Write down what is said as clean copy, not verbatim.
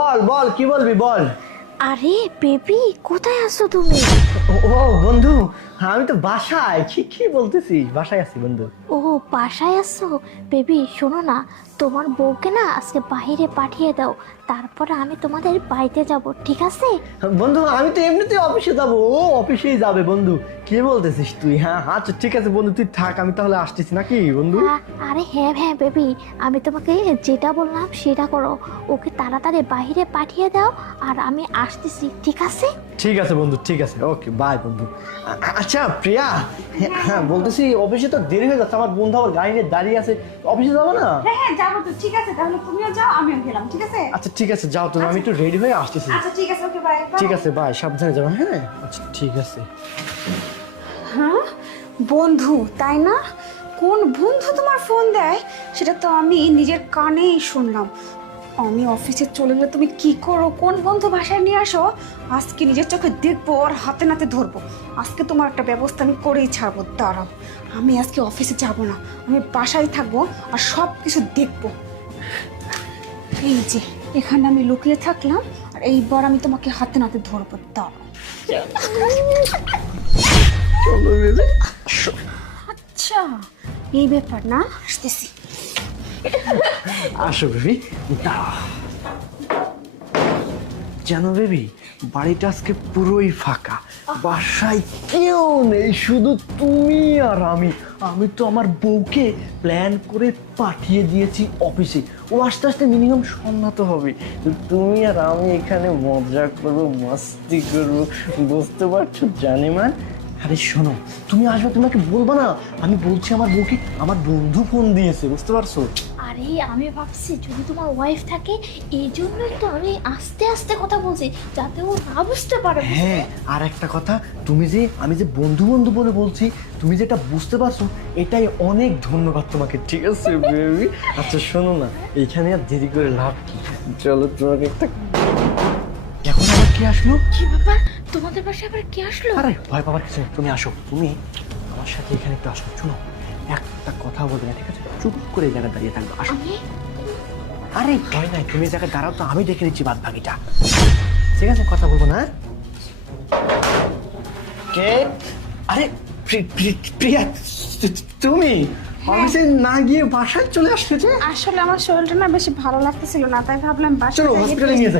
বল বল কি বলবি বল। আরে বেবি, কোথায় আছো তুমি? ও বন্ধু, আমি তো বাসায়। কি বলতেছিস? বাসায় আছি বন্ধু। ও বাসায় আছো? বেবি শোনো না, তোমার বউকে না আজকে বাইরে পাঠিয়ে দাও, তারপরে আমি তোমাদের বাড়িতে যাব, ঠিক আছে? বন্ধু আমি তো এমনিতেই অফিসে যাবো, ও অফিসেই যাবে বন্ধু। কি বলতেছিস তুই? হ্যাঁ আচ্ছা ঠিক আছে বন্ধু, তুই থাক, আমি তাহলে আসতেছি নাকি বন্ধু। আরে হ্যাঁ হ্যাঁ বেবি, আমি তোমাকে যেটা বললাম সেটা করো, ওকে তাড়াতাড়ি বাইরে পাঠিয়ে দাও, আর আমি আসতেছি, ঠিক আছে? ঠিক আছে বন্ধু, ঠিক আছে, ওকে বাই বন্ধু। আচ্ছা প্রিয়া, হ্যাঁ বলতেছি অফিসে তো দেরি হয়ে যাচ্ছে, আমার বন্ধু আবার গাড়ি নিয়ে দাঁড়িয়ে আছে, অফিসে যাবো না? হ্যাঁ হ্যাঁ যাবো তো, ঠিক আছে, তাহলে তুমিও যাও আমিও গেলাম, ঠিক আছে? আচ্ছা ঠিক আছে যাও তুমি, আমি একটু রেডি হয়ে আসতেছি। আচ্ছা ঠিক আছে, ওকে বাই। ঠিক আছে বাই, সাবধানে যাবেন। হ্যাঁ আচ্ছা ঠিক আছে। হ্যাঁ বন্ধু, তাই না? কোন বন্ধু তোমার ফোন দেয় সেটা তো আমি নিজের কানেই শুনলাম। আমি অফিসে চলে গেলে তুমি কি করো, কোন বন্ধু বাসায় নিয়ে আসো, আজকে নিজের চোখে দেখবো আর হাতে নাতে ধরবো। আজকে তোমার একটা ব্যবস্থা আমি করেই ছাড়বো, দাঁড়াও। আমি আজকে অফিসে যাব না, আমি বাসায় থাকবো আর সব কিছু দেখবো। এই যে এখানে আমি লুকিয়ে থাকলাম, আর এইবার আমি তোমাকে হাতে নাতে ধরবো, দাঁড়াও। চলো বেবি। আচ্ছা এই ব্যাপার না, আসতেছি। আসো বেবি, দাঁড়াও। জানো বেবি, বাড়িটা আজকে পুরোই ফাঁকা, বাসায় কেউ নেই, শুধু তুমি আর আমি। আমি তো আমার বউকে প্ল্যান করে পাঠিয়ে দিয়েছি অফিসে, ও আস্তে আস্তে মিনিমাম সন্ধ্যা তো হবে। তো তুমি আর আমি এখানে মজা করবো, মাস্তি করবো, বুঝতে পারছো জানেমান? আরে শোনো, তুমি আসবে, তোমাকে বলবো না, আমি বলছি আমার বউকে আমার বন্ধু ফোন দিয়েছে, বুঝতে পারছো? আরে আমি ভাবছি যদি তোমার ওয়াইফ থাকে, এই জন্যই তো আমি আস্তে আস্তে কথা বলছি, যাতে ও না বুঝতে পারে। হ্যাঁ আর একটা কথা, তুমি যে আমি যে বন্ধু বন্ধু বলে বলছি, তুমি যেটা বুঝতে পারছো, এটাই অনেক ধন্যবাদ তোমাকে, ঠিক আছে বেবি? আচ্ছা শোনো না, এইখানে আর দেরি করে লাভ কি, চলো তোমাকে একটা। এখন আবার কি আসলো? কি ব্যাপার, তোমাদের বাসায় আবার কে আসলো? আরে ভয় পাবার কিছু নেই, তুমি আসো, তুমি আমার সাথে এখানে একটু আসো। শোনো, একটা কথা বলবে না, ঠিক আছে? চুপ করে এই জায়গায় দাঁড়িয়ে থাকবো, আসো। আমি আরে ভয় নাই, তুমি এই জায়গায় দাঁড়াও তো, আমি দেখে নিচ্ছি বাদ বাকিটা, ঠিক আছে? কথা বলবো না। কে? আরে প্রিয়া, তুমি অফিসে না গিয়ে বাসায় চলে আসছো যে? আসলে আমার শরীরটা না বেশি ভালো লাগতেছিল না, তাই ভাবলাম বাসায় চলো যাই হসপিটালে নিয়ে যাই।